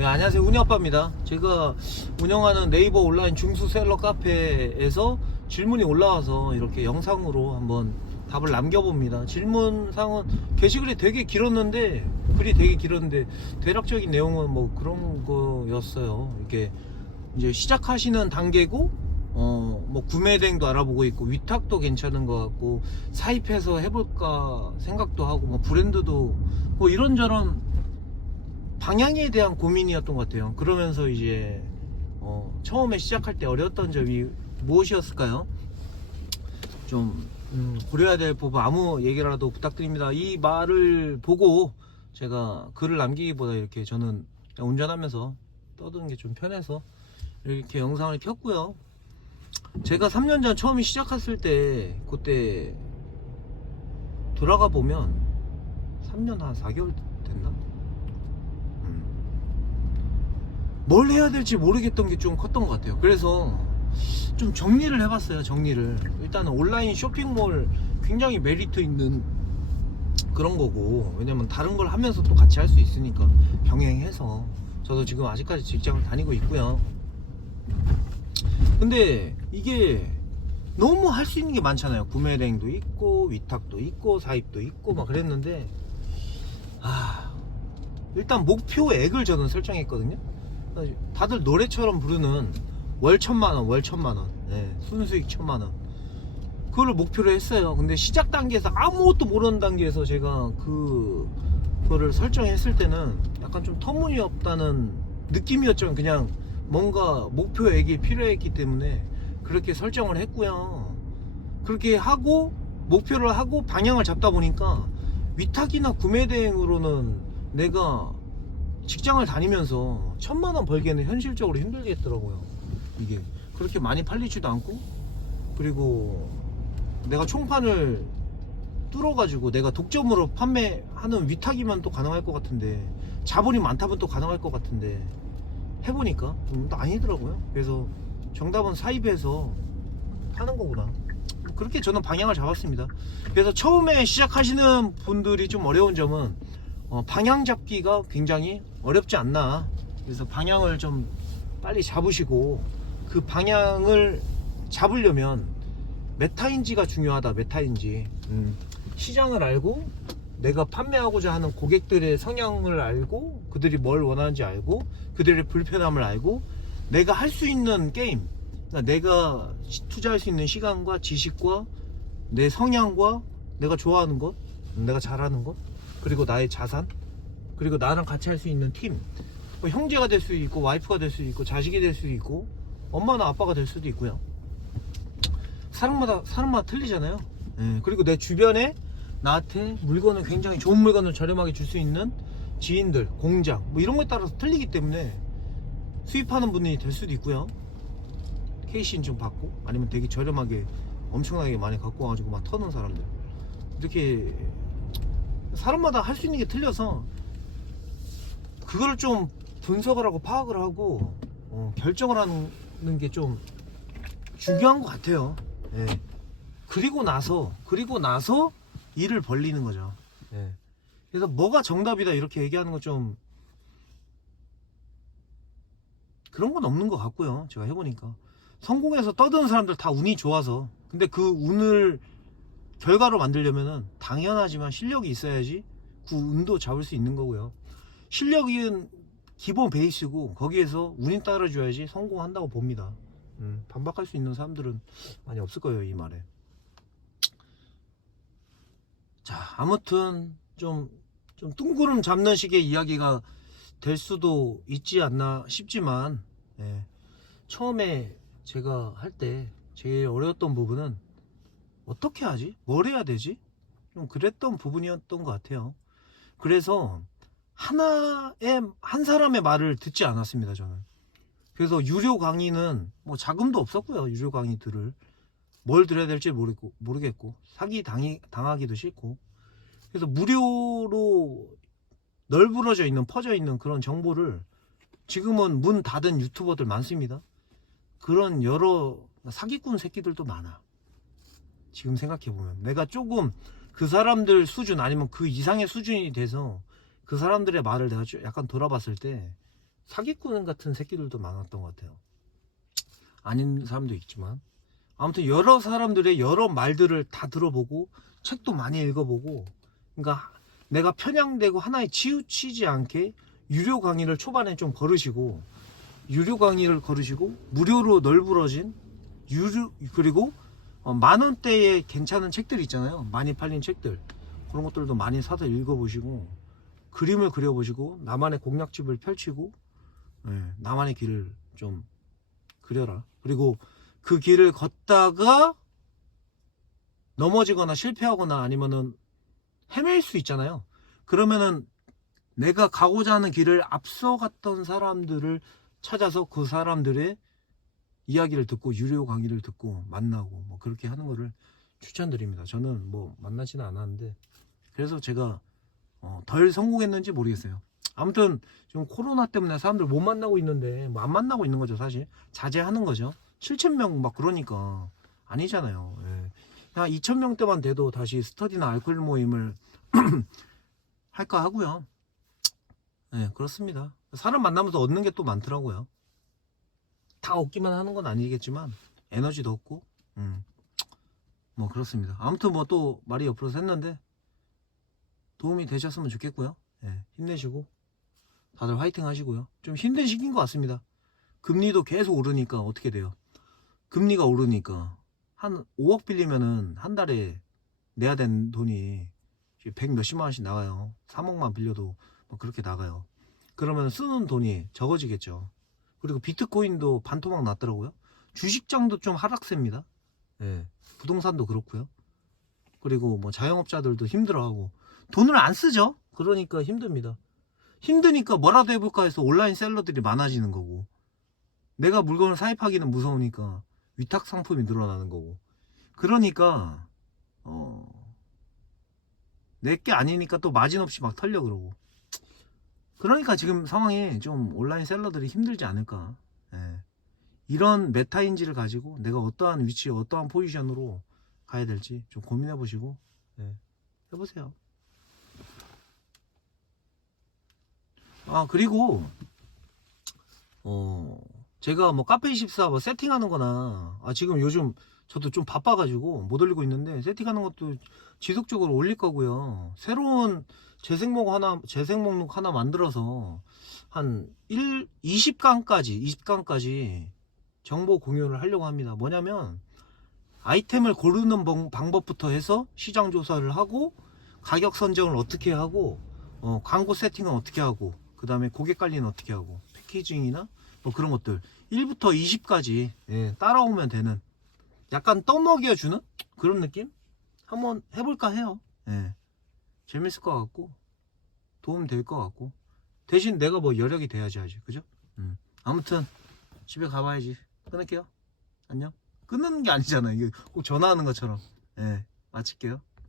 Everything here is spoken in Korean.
네, 안녕하세요. 운이 아빠입니다. 제가 운영하는 네이버 온라인 중수셀러 카페에서 질문이 올라와서 이렇게 영상으로 한번 답을 남겨봅니다. 질문상은 게시글이 되게 길었는데, 글이 되게 길었는데, 대략적인 내용은 뭐 그런 거였어요. 이렇게 이제 시작하시는 단계고, 어, 뭐 구매 대행도 알아보고 있고, 위탁도 괜찮은 것 같고, 사입해서 해볼까 생각도 하고, 뭐 브랜드도 뭐 이런저런 방향에 대한 고민이었던 것 같아요. 그러면서 이제 어, 처음에 시작할 때 어려웠던 점이 무엇이었을까요? 좀 음, 고려해야 될 부분 아무 얘기라도 부탁드립니다. 이 말을 보고 제가 글을 남기기보다 이렇게 저는 운전하면서 떠드는 게 좀 편해서 이렇게 영상을 켰고요. 제가 3년 전 처음 시작했을 때 그때 돌아가 보면 3년 한 4개월 됐나? 뭘 해야 될지 모르겠던 게 좀 컸던 것 같아요. 그래서 좀 정리를 해봤어요. 정리를. 일단은 온라인 쇼핑몰 굉장히 메리트 있는 그런 거고 왜냐면 다른 걸 하면서 또 같이 할 수 있으니까 병행해서 저도 지금 아직까지 직장을 다니고 있고요. 근데 이게 너무 할 수 있는 게 많잖아요. 구매 대행도 있고 위탁도 있고 사입도 있고 막 그랬는데 아 일단 목표액을 저는 설정했거든요. 다들 노래처럼 부르는 월 천만 원, 월 천만 원, 네, 순수익 천만 원. 그걸 목표로 했어요. 근데 시작 단계에서 아무것도 모르는 단계에서 제가 그 그거를 설정했을 때는 약간 좀 터무니없다는 느낌이었죠. 그냥 뭔가 목표액이 필요했기 때문에 그렇게 설정을 했고요. 그렇게 하고 목표를 하고 방향을 잡다 보니까 위탁이나 구매 대행으로는 내가 직장을 다니면서 천만 원 벌기에는 현실적으로 힘들겠더라고요. 이게 그렇게 많이 팔리지도 않고 그리고 내가 총판을 뚫어가지고 내가 독점으로 판매하는 위탁이면 또 가능할 것 같은데 자본이 많다면 또 가능할 것 같은데 해보니까 음, 또 아니더라고요. 그래서 정답은 사입해서 하는 거구나. 그렇게 저는 방향을 잡았습니다. 그래서 처음에 시작하시는 분들이 좀 어려운 점은 어, 방향 잡기가 굉장히 어렵지 않나. 그래서 방향을 좀 빨리 잡으시고 그 방향을 잡으려면 메타인지가 중요하다. 메타인지. 음, 시장을 알고 내가 판매하고자 하는 고객들의 성향을 알고 그들이 뭘 원하는지 알고 그들의 불편함을 알고 내가 할 수 있는 게임 그러니까 내가 시- 투자할 수 있는 시간과 지식과 내 성향과 내가 좋아하는 것 내가 잘하는 것 그리고 나의 자산 그리고 나랑 같이 할 수 있는 팀. 뭐 형제가 될 수도 있고 와이프가 될 수도 있고 자식이 될 수도 있고 엄마나 아빠가 될 수도 있고요. 사람마다 사람마다 틀리잖아요. 예, 그리고 내 주변에 나한테 물건을 굉장히 좋은 물건을 저렴하게 줄 수 있는 지인들, 공장 뭐 이런 거에 따라서 틀리기 때문에 수입하는 분이 될 수도 있고요. 케이신 좀 받고 아니면 되게 저렴하게 엄청나게 많이 갖고 와가지고 막 터는 사람들. 이렇게 사람마다 할 수 있는 게 틀려서 그거를 좀 분석을 하고 파악을 하고 어, 결정을 하는 게 좀 중요한 것 같아요. 예. 그리고 나서 그리고 나서 일을 벌리는 거죠. 예. 그래서 뭐가 정답이다 이렇게 얘기하는 건 좀 그런 건 없는 것 같고요. 제가 해보니까 성공해서 떠드는 사람들 다 운이 좋아서 근데 그 운을 결과로 만들려면은 당연하지만 실력이 있어야지 그 운도 잡을 수 있는 거고요. 실력은 기본 베이스고 거기에서 운이 따라줘야지 성공한다고 봅니다. 음, 반박할 수 있는 사람들은 많이 없을 거예요 이 말에. 자, 아무튼 좀, 좀 뚱구름 잡는 식의 이야기가 될 수도 있지 않나 싶지만, 예. 처음에 제가 할 때 제일 어려웠던 부분은 어떻게 하지? 뭘 해야 되지? 좀 그랬던 부분이었던 것 같아요. 그래서 하나의, 한 사람의 말을 듣지 않았습니다, 저는. 그래서 유료 강의는 뭐 자금도 없었고요, 유료 강의 들을. 뭘 들어야 될지 모르겠고, 모르겠고 사기 당이, 당하기도 싫고 그래서 무료로 널브러져 있는 퍼져 있는 그런 정보를 지금은 문 닫은 유튜버들 많습니다 그런 여러 사기꾼 새끼들도 많아 지금 생각해보면 내가 조금 그 사람들 수준 아니면 그 이상의 수준이 돼서 그 사람들의 말을 내가 좀 약간 돌아봤을 때 사기꾼 같은 새끼들도 많았던 것 같아요. 아닌 사람도 있지만. 아무튼 여러 사람들의 여러 말들을 다 들어보고 책도 많이 읽어보고 그러니까 내가 편향되고 하나에 치우치지 않게 유료 강의를 초반에 좀 걸으시고 유료 강의를 걸으시고 무료로 널브러진 유료 그리고 어, 만 원대의 괜찮은 책들 있잖아요. 많이 팔린 책들. 그런 것들도 많이 사서 읽어보시고 그림을 그려보시고 나만의 공략집을 펼치고 예, 나만의 길을 좀 그려라. 그리고 그 길을 걷다가 넘어지거나 실패하거나 아니면은 헤맬 수 있잖아요. 그러면은 내가 가고자 하는 길을 앞서갔던 사람들을 찾아서 그 사람들의 이야기를 듣고 유료 강의를 듣고 만나고 뭐 그렇게 하는 거를 추천드립니다. 저는 뭐 만나지는 않았는데. 그래서 제가 어, 덜 성공했는지 모르겠어요. 아무튼 지금 코로나 때문에 사람들 못 만나고 있는데 뭐 안 만나고 있는 거죠 사실 자제하는 거죠. 7천 명 막 그러니까 아니잖아요. 예. 그냥 2천 명대만 돼도 다시 스터디나 알코올 모임을 할까 하고요. 네, 그렇습니다. 사람 만나면서 얻는 게 또 많더라고요. 다 얻기만 하는 건 아니겠지만 에너지도 얻고, 음, 뭐 그렇습니다. 아무튼 뭐 또 말이 옆으로 샜는데 도움이 되셨으면 좋겠고요. 예, 힘내시고 다들 화이팅 하시고요. 좀 힘든 시기인 것 같습니다. 금리도 계속 오르니까 어떻게 돼요? 금리가 오르니까 한 5억 빌리면은 한 달에 내야 되는 돈이 100 몇십만 원씩 나가요. 3억만 빌려도 뭐 그렇게 나가요. 그러면 쓰는 돈이 적어지겠죠. 그리고 비트코인도 반토막 났더라고요. 주식장도 좀 하락세입니다. 예. 부동산도 그렇고요. 그리고 뭐 자영업자들도 힘들어하고 돈을 안 쓰죠. 그러니까 힘듭니다. 힘드니까 뭐라도 해볼까 해서 온라인 셀러들이 많아지는 거고 내가 물건을 사입하기는 무서우니까 위탁 상품이 늘어나는 거고 그러니까 어 내 게 아니니까 또 마진 없이 막 털려 그러고 그러니까 지금 상황이 좀 온라인 셀러들이 힘들지 않을까 예. 이런 메타인지를 가지고 내가 어떠한 위치 어떠한 포지션으로 가야 될지 좀 고민해 보시고 예. 해보세요 아 그리고 어 제가 뭐 카페 24 뭐 세팅하는 거나 아 지금 요즘 저도 좀 바빠가지고 못 올리고 있는데 세팅하는 것도 지속적으로 올릴 거고요. 새로운 재생 목록 하나 재생 목록 하나 만들어서 한 1, 20강까지 20강까지 정보 공유를 하려고 합니다. 뭐냐면 아이템을 고르는 방- 방법부터 해서 시장 조사를 하고 가격 선정을 어떻게 하고 어, 광고 세팅은 어떻게 하고 그 다음에 고객 관리는 어떻게 하고 패키징이나 뭐 그런 것들. 1부터 20까지 예, 따라오면 되는 약간 떠먹여주는 그런 느낌? 한번 해볼까 해요. 예. 재밌을 것 같고 도움 될 것 같고. 대신 내가 뭐 여력이 돼야지 하지 그죠? 음. 아무튼 집에 가봐야지. 끊을게요. 안녕. 끊는 게 아니잖아 이게 꼭 전화하는 것처럼. 예. 마칠게요